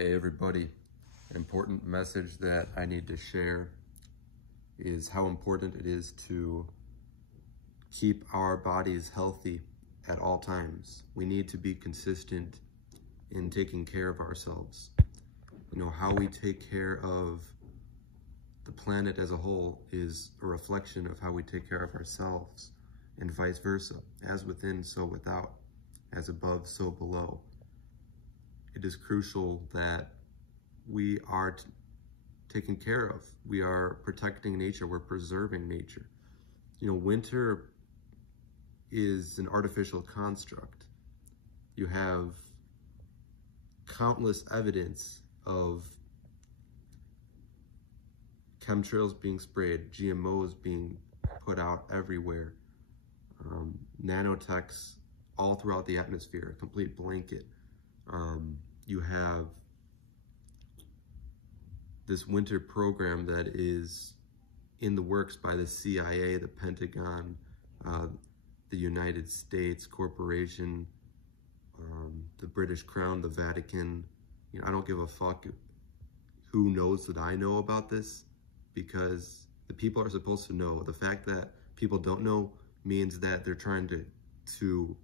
Hey everybody, an important message that I need to share is how important it is to keep our bodies healthy at all times. We need to be consistent in taking care of ourselves. You know, how we take care of the planet as a whole is a reflection of how we take care of ourselves, and vice versa. As within, so without. As above, so below. It is crucial that we are taken care of. We are protecting nature. We're preserving nature. You know, winter is an artificial construct. You have countless evidence of chemtrails being sprayed, GMOs being put out everywhere, nanotechs all throughout the atmosphere, a complete blanket. You have this winter program that is in the works by the CIA, the Pentagon, the United States Corporation, the British Crown, the Vatican. You know, I don't give a fuck who knows that I know about this, because the people are supposed to know. The fact that people don't know means that they're trying to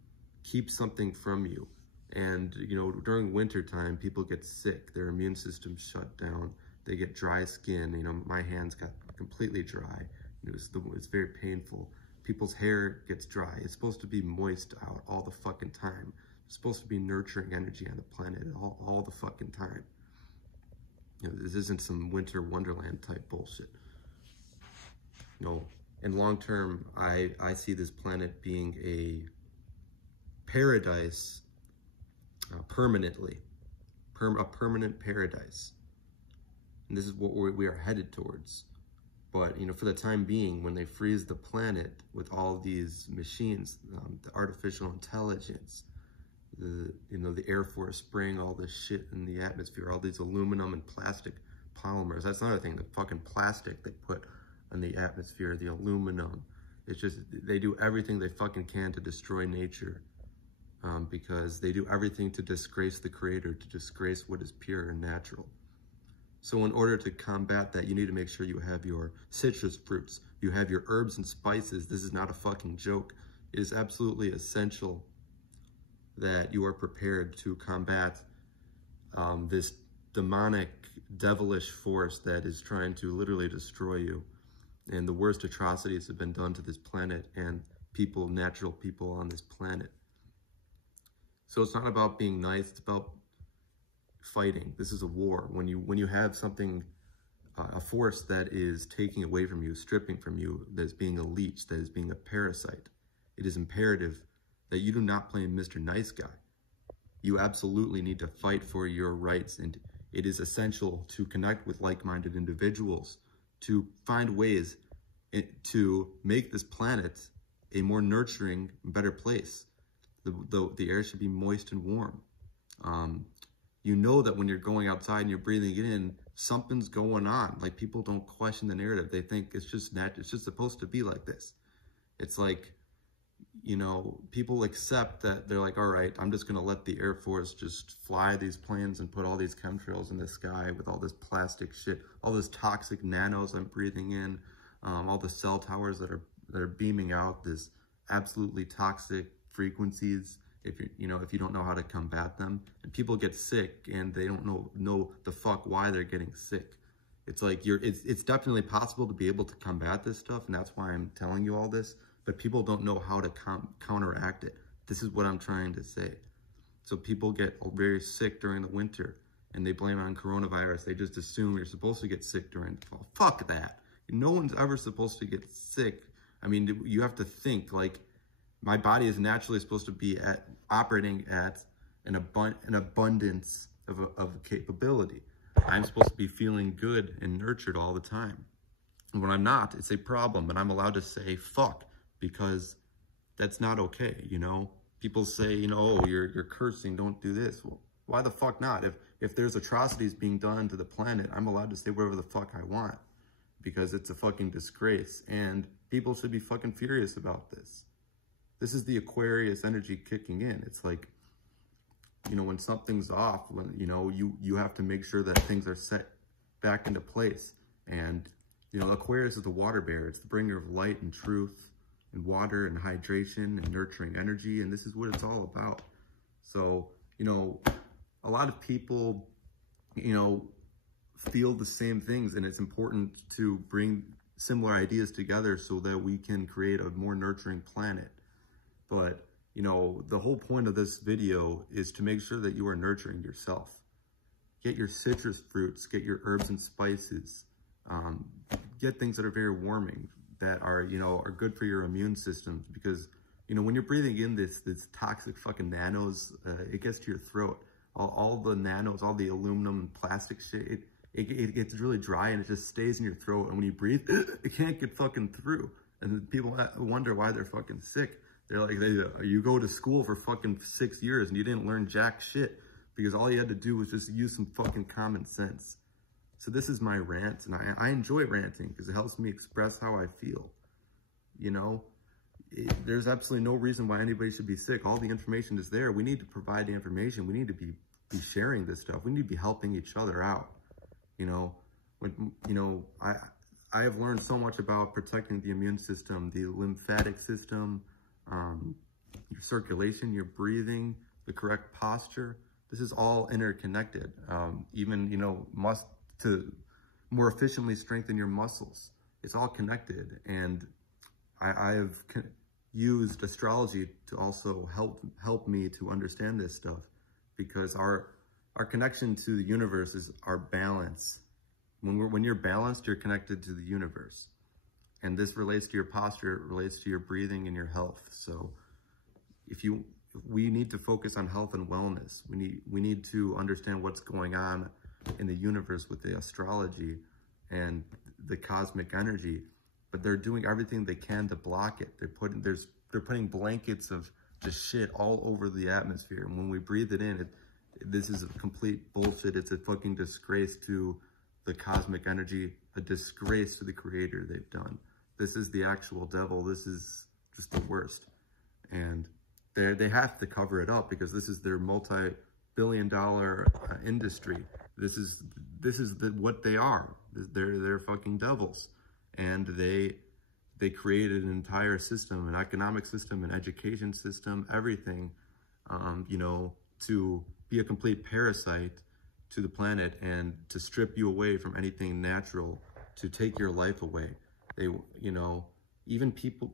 keep something from you. And, you know, during winter time, people get sick, their immune system shut down, they get dry skin. You know, my hands got completely dry. It's very painful. People's hair gets dry. It's supposed to be moist out all the fucking time. It's supposed to be nurturing energy on the planet all the fucking time. You know, this isn't some winter wonderland type bullshit. You know, in long term, I see this planet being a paradise permanently, a permanent paradise. And this is what we are headed towards. But, you know, for the time being, when they freeze the planet with all these machines, the artificial intelligence, the Air Force spraying all this shit in the atmosphere, all these aluminum and plastic polymers. That's another thing, the fucking plastic they put in the atmosphere, the aluminum. It's just, they do everything they fucking can to destroy nature, because they do everything to disgrace the creator, to disgrace what is pure and natural. So in order to combat that, you need to make sure you have your citrus fruits, you have your herbs and spices. This is not a fucking joke. It is absolutely essential that you are prepared to combat this demonic, devilish force that is trying to literally destroy you. And the worst atrocities have been done to this planet and people, natural people on this planet. So it's not about being nice, it's about fighting. This is a war. When you have something, a force that is taking away from you, stripping from you, that is being a leech, that is being a parasite, it is imperative that you do not play Mr. Nice Guy. You absolutely need to fight for your rights, and it is essential to connect with like-minded individuals, to find ways to make this planet a more nurturing, better place. The air should be moist and warm. You know that when you're going outside and you're breathing it in, something's going on. Like, people don't question the narrative. They think it's just supposed to be like this. It's like, you know, people accept that. They're like, all right, I'm just going to let the Air Force just fly these planes and put all these chemtrails in the sky with all this plastic shit, all this toxic nanos I'm breathing in, all the cell towers that are beaming out this absolutely toxic frequencies. If you don't know how to combat them, and people get sick and they don't know the fuck why they're getting sick. It's like it's definitely possible to be able to combat this stuff, and that's why I'm telling you all this. But people don't know how to counteract it. This is what I'm trying to say. So people get very sick during the winter, and they blame it on coronavirus. They just assume you're supposed to get sick during the fall. Fuck that. No one's ever supposed to get sick. I mean, you have to think, like, my body is naturally supposed to be operating at an abundance of capability. I'm supposed to be feeling good and nurtured all the time. And when I'm not, it's a problem, and I'm allowed to say fuck, because that's not okay, you know? People say, you know, oh, you're cursing, don't do this. Well, why the fuck not? If there's atrocities being done to the planet, I'm allowed to say whatever the fuck I want, because it's a fucking disgrace, and people should be fucking furious about this. This is the Aquarius energy kicking in. It's like, you know, when something's off, when, you know, you have to make sure that things are set back into place. And, you know, Aquarius is the water bearer. It's the bringer of light and truth and water and hydration and nurturing energy. And this is what it's all about. So, you know, a lot of people, you know, feel the same things, and it's important to bring similar ideas together so that we can create a more nurturing planet. But, you know, the whole point of this video is to make sure that you are nurturing yourself. Get your citrus fruits, get your herbs and spices, get things that are very warming, that are, you know, are good for your immune system. Because, you know, when you're breathing in this toxic fucking nanos, it gets to your throat. All the nanos, all the aluminum and plastic shit, it gets really dry and it just stays in your throat. And when you breathe, it can't get fucking through. And people wonder why they're fucking sick. They're like, you go to school for fucking 6 years and you didn't learn jack shit because all you had to do was just use some fucking common sense. So this is my rant, and I enjoy ranting because it helps me express how I feel. You know, there's absolutely no reason why anybody should be sick. All the information is there. We need to provide the information. We need to be sharing this stuff. We need to be helping each other out. You know, I have learned so much about protecting the immune system, the lymphatic system, your circulation, your breathing, the correct posture. This is all interconnected. Even, you know, to more efficiently strengthen your muscles. It's all connected. And I have used astrology to also help me to understand this stuff, because our connection to the universe is our balance. When you're balanced, you're connected to the universe. And this relates to your posture, it relates to your breathing and your health. So we need to focus on health and wellness. We need to understand what's going on in the universe with the astrology and the cosmic energy, but they're doing everything they can to block it. They're putting blankets of just shit all over the atmosphere. And when we breathe it in, this is a complete bullshit. It's a fucking disgrace to the cosmic energy, a disgrace to the creator they've done. This is the actual devil. This is just the worst. And they have to cover it up because this is their multi-billion-dollar industry. This is what they are. They're fucking devils. And they created an entire system, an economic system, an education system, everything, you know, to be a complete parasite to the planet and to strip you away from anything natural, to take your life away. They, you know, even people,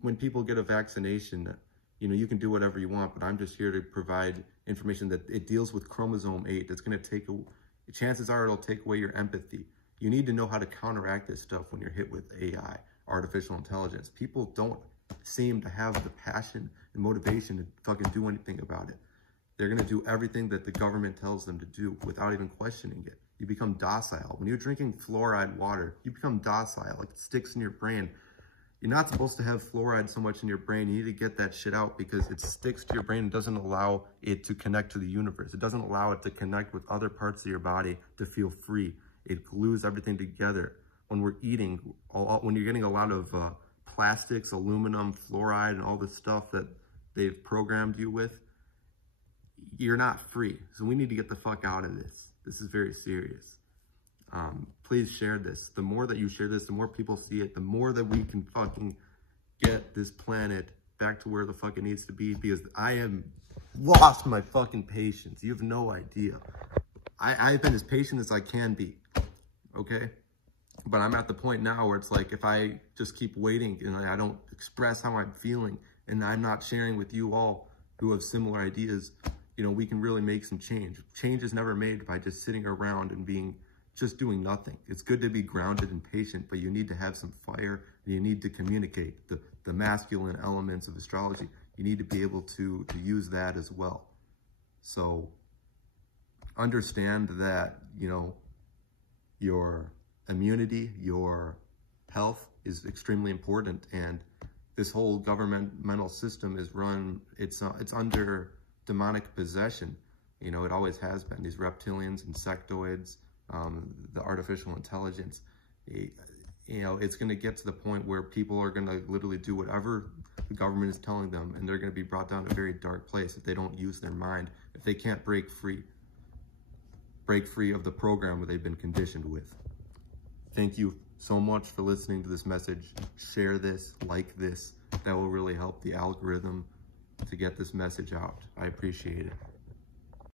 when people get a vaccination, you know, you can do whatever you want, but I'm just here to provide information that it deals with chromosome 8. That's going to take, chances are it'll take away your empathy. You need to know how to counteract this stuff when you're hit with AI, artificial intelligence. People don't seem to have the passion and motivation to fucking do anything about it. They're going to do everything that the government tells them to do without even questioning it. You become docile. When you're drinking fluoride water, you become docile. Like, it sticks in your brain. You're not supposed to have fluoride so much in your brain. You need to get that shit out because it sticks to your brain and doesn't allow it to connect to the universe. It doesn't allow it to connect with other parts of your body to feel free. It glues everything together. When we're eating, when you're getting a lot of plastics, aluminum, fluoride, and all this stuff that they've programmed you with, you're not free. So we need to get the fuck out of this. This is very serious. Please share this. The more that you share this, the more people see it, the more that we can fucking get this planet back to where the fuck it needs to be, because I am lost my fucking patience. You have no idea. I've been as patient as I can be, okay? But I'm at the point now where it's like, if I just keep waiting and I don't express how I'm feeling and I'm not sharing with you all who have similar ideas, you know, we can really make some change. Change is never made by just sitting around and just doing nothing. It's good to be grounded and patient, but you need to have some fire and you need to communicate the masculine elements of astrology. You need to be able to use that as well. So understand that, you know, your immunity, your health is extremely important, and this whole governmental system is run, it's under demonic possession. You know, it always has been. These reptilians, insectoids, the artificial intelligence, you know, it's going to get to the point where people are going to literally do whatever the government is telling them, and they're going to be brought down to a very dark place if they don't use their mind, if they can't break free of the program that they've been conditioned with. Thank you so much for listening to this message. Share this, like this. That will really help the algorithm to get this message out. I appreciate it.